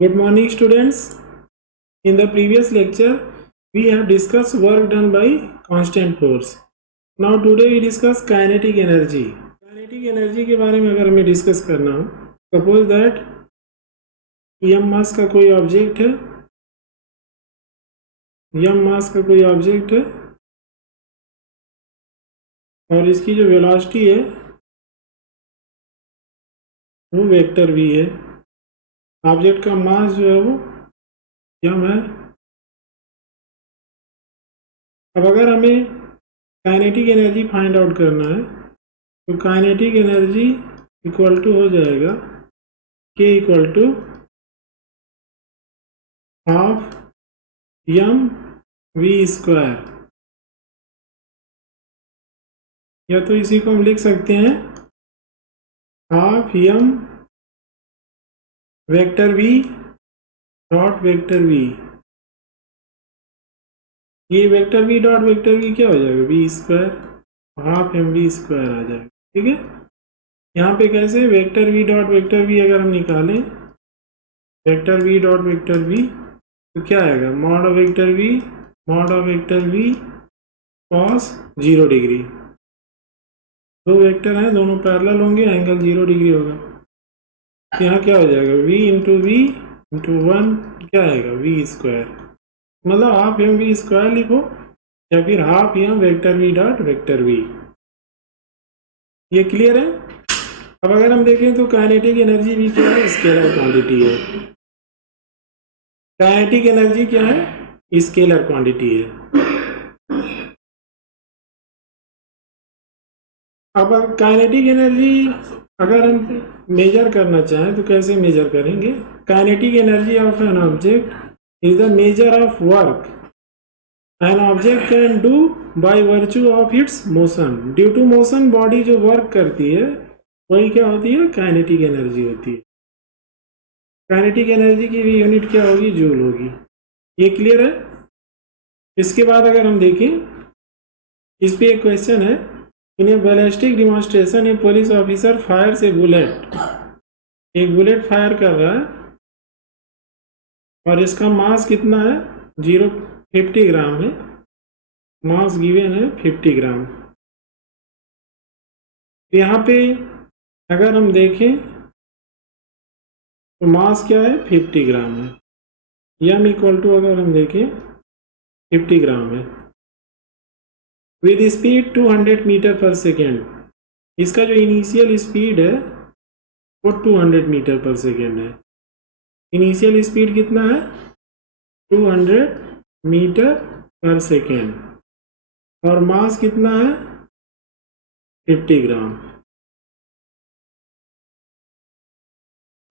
Good morning, students. In the previous lecture, we have discussed work done by constant force. Now today we discuss kinetic energy. Kinetic energy के बारे में अगर हमें discuss करना हो, suppose that m मास का कोई ऑब्जेक्ट है, और इसकी जो वेलोसिटी है वो वेक्टर v है। ऑब्जेक्ट का मास जो है वो m है। अब अगर हमें काइनेटिक एनर्जी फाइंड आउट करना है तो काइनेटिक एनर्जी इक्वल टू हो जाएगा k equal to half m v square, या तो इसी को हम लिख सकते हैं half m vector v dot vector v। ये vector v dot vector v क्या हो जाएगा, v square, half M V square आ जाएगा। ठीक है, यहाँ पे कैसे vector v dot vector v अगर हम निकालें vector v dot vector v तो क्या आएगा, mod of vector v cos 0 degree. दो वेक्टर हैं, दोनों पैरेलल होंगे, एंगल 0 डिग्री होगा। यहाँ क्या हो जाएगा, v इंटू 1 क्या आएगा, v स्क्वायर, मतलब हाफ एम वी स्क्वायर लिखो या फिर half M vector v dot vector v। ये क्लियर है। अब अगर हम देखें तो काइनेटिक एनर्जी भी क्या है, स्केलर क्वांटिटी है। काइनेटिक एनर्जी क्या है, स्केलर क्वांटिटी है। अब काइनेटिक एनर्जी अगर हम मेजर करना चाहें तो कैसे मेजर करेंगे, kinetic energy of an object is the measure of work an object can do by virtue of its motion. Due to motion body जो वर्क करती है वही क्या होती है, काइनेटिक एनर्जी होती है। काइनेटिक एनर्जी की भी यूनिट क्या होगी, जूल होगी। ये क्लियर है। इसके बाद अगर हम देखें, इस पे एक क्वेश्चन है, इन ए बैलिस्टिक डिमॉन्स्ट्रेशन ए पुलिस ऑफिसर फायर्स ए बुलेट। एक बुलेट फायर कर रहा है और इसका मास कितना है, 50 ग्राम है। मास गिवन है 50 ग्राम। यहाँ पे अगर हम देखें तो मास क्या है, 50 ग्राम है। m इक्वल टू अगर हम देखें 50 ग्राम है विद स्पीड 200 मीटर पर सेकेंड। इसका जो इनिशियल स्पीड है वो 200 मीटर पर सेकेंड है। इनिशियल स्पीड कितना है, 200 मीटर पर सेकेंड, और मास कितना है, 50 gram.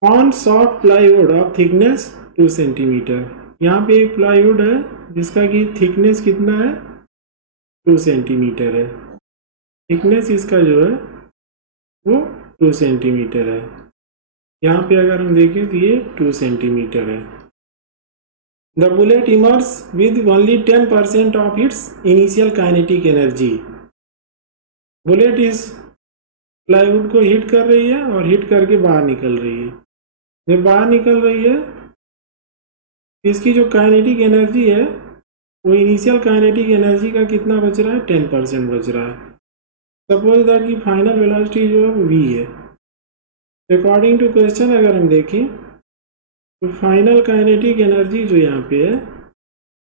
On soft plywood of thickness 2 centimetre. यहाँ पे एक प्लाईवुड है जिसका कि थिकनेस कितना है, 2 सेंटीमीटर है। थिकनेस इसका जो है वो 2 सेंटीमीटर है। यहाँ पे अगर हम देखें तो ये 2 सेंटीमीटर है। The bullet immerse with only 10% of its initial kinetic energy. Bullet इस प्लाईवुड को हिट कर रही है और हिट करके बाहर निकल रही है। जब बाहर निकल रही है इसकी जो काइनेटिक एनर्जी है वो इनिशियल काइनेटिक एनर्जी का कितना बच रहा है, 10% बच रहा है। सपोज दैट की फाइनल वेलोसिटी जो है v है। अकॉर्डिंग टू क्वेश्चन अगर हम देखें तो फाइनल काइनेटिक एनर्जी जो यहाँ पे है,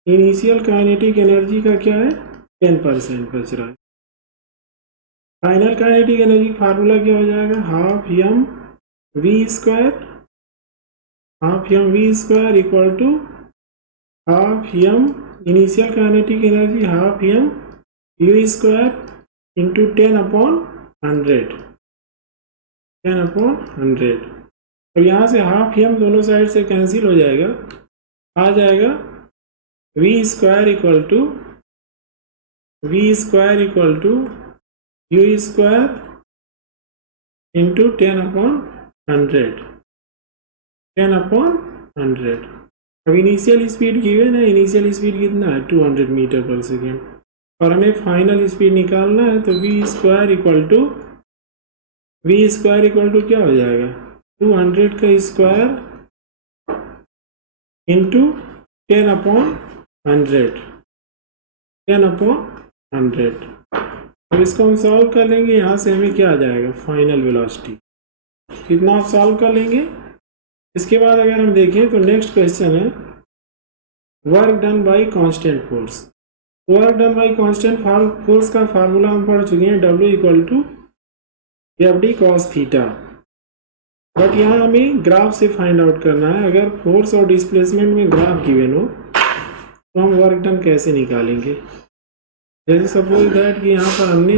इनिशियल काइनेटिक एनर्जी का क्या है, 10% बच रहा है। फाइनल काइनेटिक एनर्जी फार्मूला क्या हो जाएगा, half M V square equal to half M initial kinetic energy half M U square into 10/100। अब यहाँ से हाफ एम दोनों साइड से कैंसिल हो जाएगा, आ जाएगा v square equal to U square into 10/100। अब इनिशियल स्पीड गिवन है, इनिशियल स्पीड कितना है, 200 मीटर पर सेकेंड, और हमें फाइनल स्पीड निकालना है तो v स्क्वायर इक्वल टू क्या हो जाएगा, 200 का स्क्वायर इंटू 10/100, 10/100। अब इसको हम सॉल्व कर लेंगे, यहाँ से हमें क्या आ जाएगा, फाइनल वेलोसिटी। कितना आप सॉल्व कर लेंगे। इसके बाद अगर हम देखें तो नेक्स्ट क्वेश्चन है work done bye constant force. Work done bye constant force का फार्मूला हम पढ़ चुके हैं, W=FD cos थीटा। बट यहाँ हमें ग्राफ से फाइंड आउट करना है। अगर फोर्स और डिस्प्लेसमेंट में ग्राफ गिवन हो तो हम वर्क डन कैसे निकालेंगे। जैसे सपोज दैट कि यहाँ पर हमने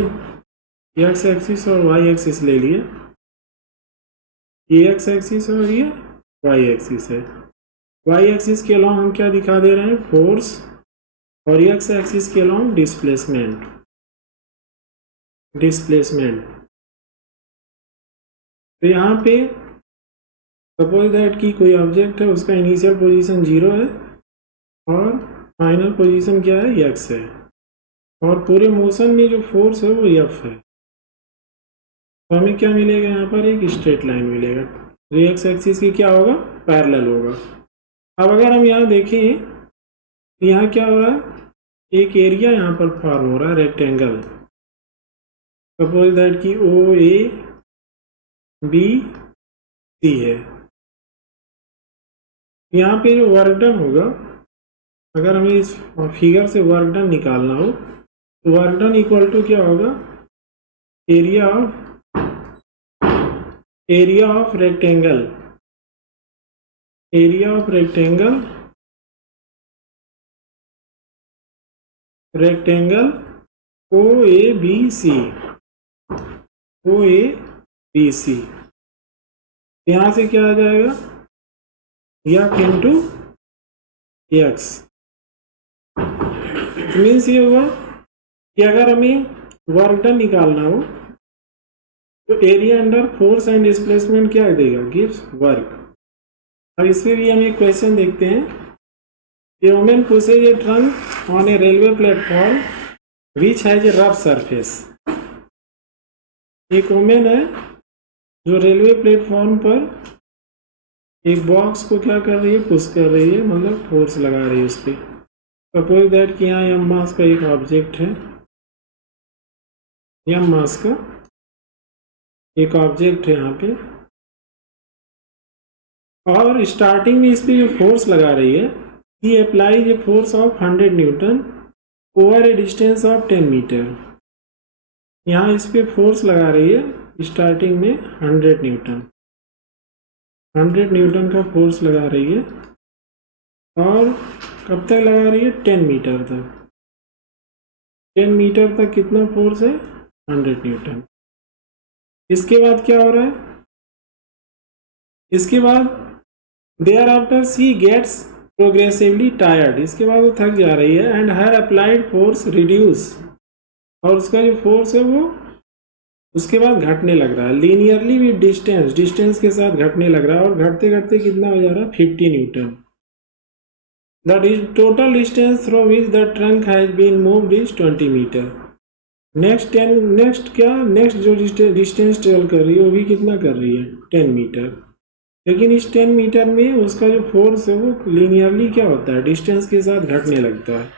एक्स एक्सिस और वाई एक्सिस ले लिया, ये एक्स एक्सिस और ये वाई एक्सिस है। वाई एक्सिस के अलॉन्ग हम क्या दिखा दे रहे हैं, फोर्स, और एक्स एक्सिस के अलॉन्ग डिस्प्लेसमेंट। तो यहाँ पे सपोज दैट कि कोई ऑब्जेक्ट है, उसका इनिशियल पोजीशन 0 है और फाइनल पोजीशन क्या है, एक्स है, और पूरे मोशन में जो फोर्स है वो एफ है। तो हमें क्या मिलेगा, यहाँ पर एक स्ट्रेट लाइन मिलेगा जो एक्स एक्सिस की क्या होगा, पैरेलल होगा। अब अगर हम यहाँ देखें तो यहाँ क्या हो रहा है, एक एरिया यहाँ पर फॉर्म हो रहा है, रेक्टेंगल। सपोज दैट कि OABC है। यहाँ पे जो वर्क डन होगा, अगर हमें इस फिगर से वर्क डन निकालना हो तो वर्क डन इक्वल टू क्या होगा, area of rectangle, rectangle OABC। यहाँ से क्या आ जाएगा, F इंटू एक्स। मीन्स ये हुआ कि अगर हमें वर्क डन निकालना हो तो area under force and displacement क्या देगा, गिव्स वर्क। अब इसमें भी हम एक क्वेश्चन देखते हैं। A woman pushes A trunk on A railway platform which has a rough surface. एक वुमेन है जो रेलवे प्लेटफॉर्म पर एक बॉक्स को क्या कर रही है, पुश कर रही है, मतलब फोर्स लगा रही है उस पर। सपोज दैट कि यहाँ एम मास का एक ऑब्जेक्ट है, एम मास का एक ऑब्जेक्ट है यहाँ पे, और स्टार्टिंग में इस पर जो फोर्स लगा रही है, he applies a force of 100 newton over a distance of 10 metre. यहाँ इस पर फोर्स लगा रही है स्टार्टिंग में 100 न्यूटन का फोर्स लगा रही है, और कब तक लगा रही है, 10 मीटर तक। 10 मीटर तक कितना फोर्स है, 100 न्यूटन। इसके बाद क्या हो रहा है, इसके बाद there after she gets progressively tired. इसके बाद वो थक जा रही है, and her applied force reduce, और उसका जो फोर्स है वो उसके बाद घटने लग रहा है, लीनियरली विद डिस्टेंस के साथ घटने लग रहा है, और घटते घटते कितना हो जा रहा है, 50 newton. The total distance through which the trunk has been moved is 20 metre. Next जो डिस्टेंस ट्रेवल कर रही है वो भी कितना कर रही है, 10 मीटर। लेकिन इस 10 मीटर में उसका जो फोर्स है वो लीनियरली क्या होता है, डिस्टेंस के साथ घटने लगता है,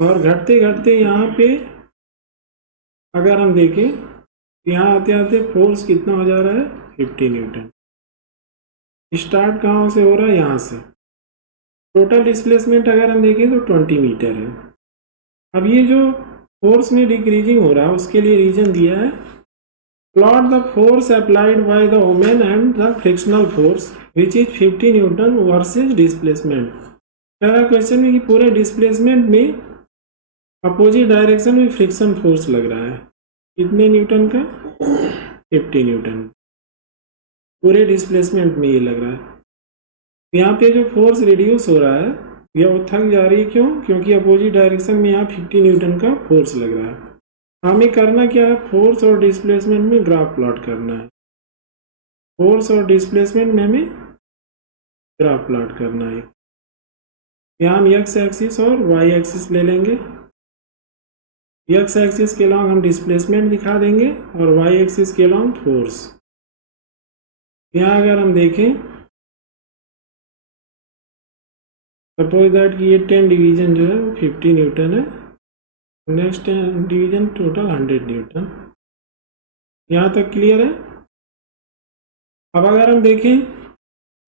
और घटते घटते यहाँ पे अगर हम देखें यहाँ आते आते फोर्स कितना हो जा रहा है, 50 न्यूटन। स्टार्ट कहाँ से हो रहा है, यहाँ से। टोटल डिस्प्लेसमेंट अगर हम देखें तो 20 मीटर है। अब ये जो फोर्स में डिक्रीजिंग हो रहा है उसके लिए रीजन दिया है, plot the force applied by the women and the frictional force which is 50 Newton versus displacement. पहला क्वेश्चन में कि पूरे डिस्प्लेसमेंट में अपोजिट डायरेक्शन में फ्रिक्शन फोर्स लग रहा है, कितने न्यूटन का, 50 न्यूटन। पूरे डिस्प्लेसमेंट में ये लग रहा है। यहाँ पे जो फोर्स रिड्यूस हो रहा है या वो थक जा रही है, क्यों, क्योंकि अपोजिट डायरेक्शन में यहाँ 50 न्यूटन का फोर्स लग रहा है। हमें करना क्या है, फोर्स और डिस्प्लेसमेंट में ग्राफ प्लॉट करना है। फोर्स और डिस्प्लेसमेंट में हमें ग्राफ प्लॉट करना है। यहाँ हम एक्स एक्सिस और वाई एक्सिस ले लेंगे। एक्स एक्सिस के लॉन्ग हम डिस्प्लेसमेंट दिखा देंगे और वाई एक्सिस के लॉन्ग फोर्स। यहाँ अगर हम देखें सपोज दैट कि ये 10 डिवीजन जो है वो 50 न्यूटन है, नेक्स्ट डिवीजन टोटल 100 न्यूटन। यहाँ तक क्लियर है। अब अगर हम देखें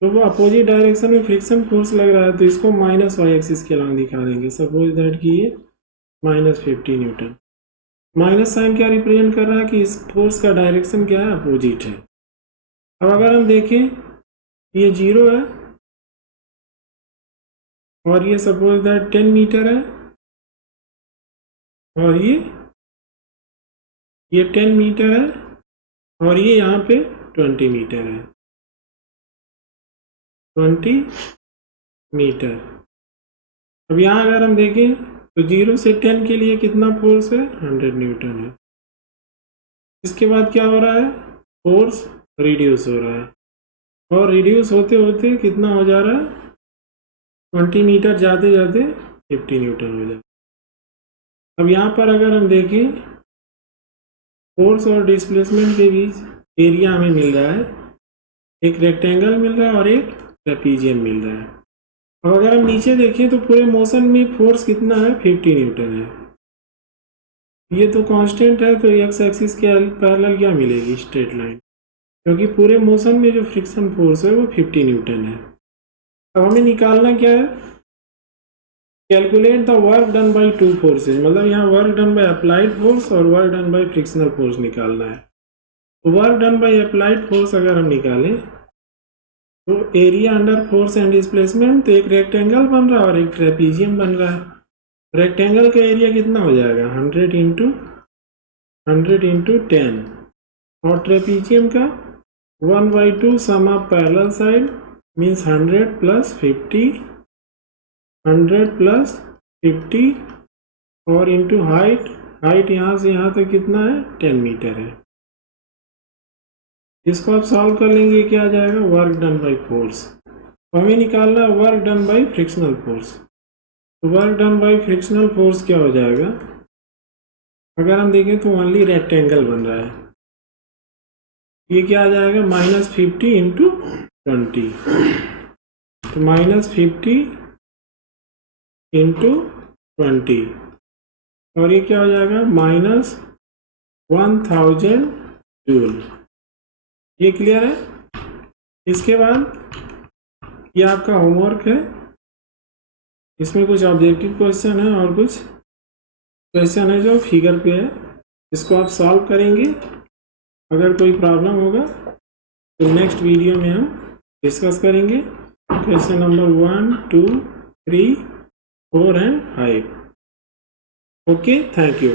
तो वो अपोजिट डायरेक्शन में फ्रिक्शन फोर्स लग रहा है तो इसको माइनस वाई एक्सिस के अलॉन्ग दिखा देंगे। सपोज दैट कि ये -50 न्यूटन। माइनस साइन क्या रिप्रेजेंट कर रहा है कि इस फोर्स का डायरेक्शन क्या है, अपोजिट है। अब अगर हम देखें ये 0 है और ये सपोज दैट 10 मीटर है और ये 10 मीटर है और ये यहाँ पे 20 मीटर है, 20 मीटर। अब यहाँ अगर हम देखें तो 0 से 10 के लिए कितना फोर्स है, 100 न्यूटन है। इसके बाद क्या हो रहा है, फोर्स रिड्यूस हो रहा है और रिड्यूस होते होते कितना हो जा रहा है, 20 मीटर जाते जाते 50 न्यूटन हो जाए। अब यहाँ पर अगर हम देखें फोर्स और डिस्प्लेसमेंट के बीच एरिया हमें मिल रहा है, एक रेक्टेंगल मिल रहा है और एक ट्रेपीजियम मिल रहा है। अब अगर हम नीचे देखें तो पूरे मोशन में फोर्स कितना है, 50 न्यूटन है। ये तो कांस्टेंट है तो एक्स एक्सिस के पैरेलल क्या मिलेगी, स्ट्रेट लाइन, क्योंकि पूरे मोशन में जो फ्रिक्शन फोर्स है वो 50 न्यूटन है। अब हमें निकालना क्या है, calculate the work done by two forces, मतलब यहाँ work done by applied force और work done by frictional force निकालना है। तो work done by applied force अगर हम निकालें तो area under force and displacement, तो एक रेक्टेंगल बन रहा है और एक ट्रेपीजियम बन रहा है। रेक्टेंगल का एरिया कितना हो जाएगा, 100 इंटू 10 और ट्रेपीजियम का 1/2 sum of parallel side means 100 plus 50 और इंटू हाइट यहाँ से यहाँ तक कितना है, 10 मीटर है। इसको आप सॉल्व कर लेंगे, क्या आ जाएगा, वर्क डन बाय फोर्स। हमें निकालना है work done by frictional force. तो work done by frictional force क्या हो जाएगा, अगर हम देखें तो ओनली रेक्टेंगल बन रहा है, ये क्या आ जाएगा, -50 इंटू 20, तो -50 इंटू 20 और ये क्या हो जाएगा, -1000 जूल। ये क्लियर है। इसके बाद ये आपका होमवर्क है, इसमें कुछ ऑब्जेक्टिव क्वेश्चन है और कुछ क्वेश्चन है जो फिगर पे है, इसको आप सॉल्व करेंगे। अगर कोई प्रॉब्लम होगा तो नेक्स्ट वीडियो में हम डिस्कस करेंगे question number 1, 2, 3, 4 and 5। Okay, thank you.